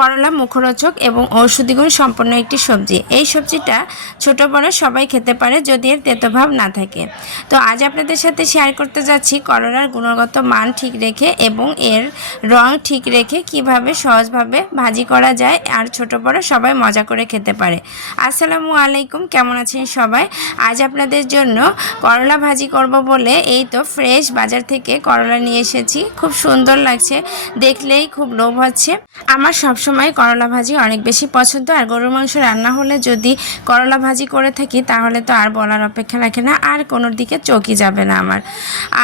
করলা মুখরোচক এবং ঔষধি গুণ সম্পন্ন একটি সবজি। এই সবজিটা ছোট বড় সবাই খেতে পারে যদি এর তেতোভাব না থাকে। তো আজ আপনাদের সাথে শেয়ার করতে যাচ্ছি করলার গুণগত মান ঠিক রেখে এবং এর রং ঠিক রেখে কিভাবে সহজভাবে ভাজি করা যায় আর ছোট বড় সবাই মজা করে খেতে পারে। আসসালামু আলাইকুম, কেমন আছেন সবাই? আজ আপনাদের জন্য করলা ভাজি করব বলে এই তো ফ্রেশ বাজার থেকে করলা নিয়ে এসেছি। খুব সুন্দর লাগছে, দেখলেই খুব লোভ হচ্ছে। আমার সবসময় করলা ভাজি অনেক বেশি পছন্দ, আর গরুর মাংস রান্না হলে যদি করলা ভাজি করে থাকি তাহলে তো আর বলার অপেক্ষা রাখে না, আর কোনো দিকে চোখই যাবে না আমার।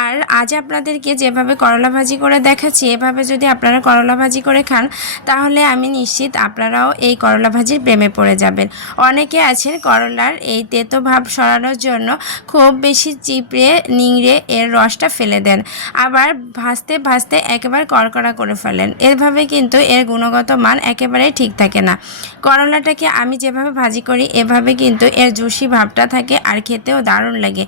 আর আজ আপনাদেরকে যেভাবে করলা ভাজি করে দেখাচ্ছি এভাবে যদি আপনারা করলা ভাজি করে খান তাহলে আমি নিশ্চিত আপনারাও এই করলা ভাজির প্রেমে পড়ে যাবেন। অনেকে আছেন করলার এই তেতো ভাব সরানোর জন্য খুব বেশি চিপড়ে নিংড়ে এর রসটা ফেলে দেন, আবার ভাজতে ভাজতে একেবারে কড়কড়া করে ফেলেন। এভাবে কিন্তু এর গুণগত মান একেবারেই ঠিক থাকে না। করলাটাকে আমি যেভাবে ভাজি করি এভাবে কিন্তু এর জুসি ভাবটা থাকে আর খেতেও দারুণ লাগে।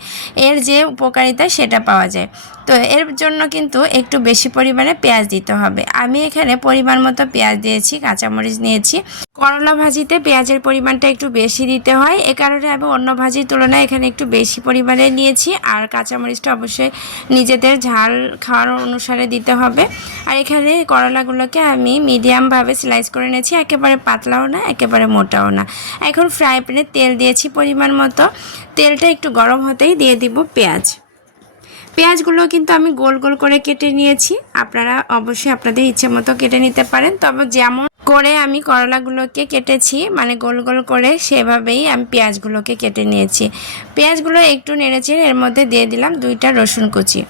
এর যে উপকারিতা সেটা পাওয়া যায়। তো এর জন্য কিন্তু একটু বেশি পরিমাণে পেঁয়াজ দিতে হবে। আমি এখানে পরিমাণ মতো পেঁয়াজ দিয়েছি, কাঁচামরিচ নিয়েছি। করলা ভাজিতে পেঁয়াজের পরিমাণটা একটু বেশি দিতে হয়, এ কারণে আমি অন্য ভাজির তুলনায় এখানে একটু বেশি পরিমাণে নিয়েছি। আর কাঁচামরিচটা অবশ্যই নিজেদের ঝাল খাওয়ার অনুসারে দিতে হবে। আর এখানে করলাগুলোকে আমি মিডিয়ামভাবে স্লাইস করে নিয়েছি, একেবারে পাতলাও না একেবারে মোটাও না। এখন ফ্রাই প্যানে তেল দিয়েছি পরিমাণ মতো। তেলটা একটু গরম হতেই দিয়ে দিব পেঁয়াজ। পেঁয়াজগুলো কিন্তু আমি গোল গোল করে কেটে নিয়েছি। আপনারা অবশ্যই আপনাদের ইচ্ছে মতো কেটে নিতে পারেন, তবে যেমন করে আমি করলাগুলোকে কেটেছি মানে গোল গোল করে সেভাবেই আমি পেঁয়াজগুলোকে কেটে নিয়েছি। পেঁয়াজগুলো একটু নেড়েচেড়ে এর মধ্যে দিয়ে দিলাম 2টা রসুন কুচি।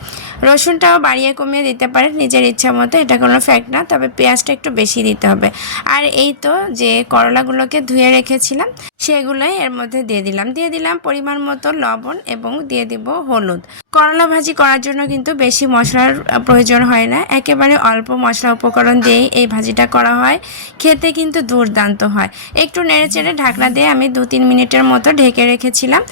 রসুনটাও বাড়িয়ে কমিয়ে দিতে পারেন নিজের ইচ্ছা মতো, এটা কোনো ফ্যাক্ট না, তবে পেঁয়াজটা একটু বেশি দিতে হবে। আর এই তো যে করলাগুলোকে ধুয়ে রেখেছিলাম সেগুলোই এর মধ্যে দিয়ে দিলাম পরিমাণ মতো লবণ এবং দিয়ে দিব হলুদ। করলা ভাজি করার জন্য কিন্তু বেশি মশলার প্রয়োজন হয় না, একেবারে অল্প মশলা উপকরণ দিয়েই এই ভাজিটা করা হয়। খেতে কিন্তু দুর্দান্ত হয়। একটু নেড়েচেড়ে ঢাকনা দিয়ে আমি 2-3 মিনিটের মতো ঢেকে রেখেছিলাম।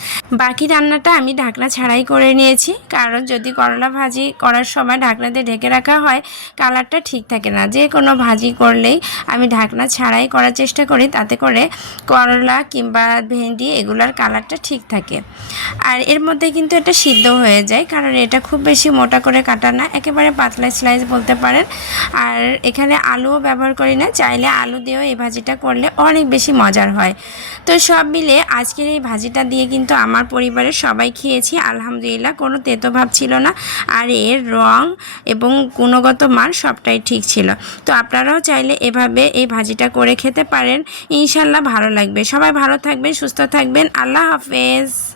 বাকি রান্নাটা আমি ঢাকনা ছাড়াই করে নিয়েছি, কারণ যদি করলা ভাজি করার সময় ঢাকনা দিয়ে ঢেকে রাখা হয় কালারটা ঠিক থাকে না। যে কোনো ভাজি করলেই আমি ঢাকনা ছাড়াই করার চেষ্টা করি, তাতে করে করলা কিংবা ভেন্ডি এগুলার কালারটা ঠিক থাকে। আর এর মধ্যে কিন্তু এটা সিদ্ধ হয়ে যায়, কারণ এটা খুব বেশি মোটা করে কাটা না, একেবারে পাতলা স্লাইস বলতে পারেন। আর এখানে আলুও ব্যবহার করি না, চাইলে আলু দিয়েও এই ভাজিটা করলে অনেক বেশি মজার হয়। তো সব মিলে আজকের এই ভাজিটা দিয়ে কিন্তু আমার পরিবারের সবাই খেয়েছি, আলহামদুলিল্লাহ কোনো তেতো ভাব ছিল না। আর এর রং এবং গুণগত মান সবটাই ঠিক ছিল। তো আপনারাও চাইলে এভাবে এই ভাজিটা করে খেতে পারেন, ইনশাল্লাহ ভালো লাগবে। সবাই ভালো থাকবেন, সুস্থ থাকবেন, আল্লাহ হাফেজ।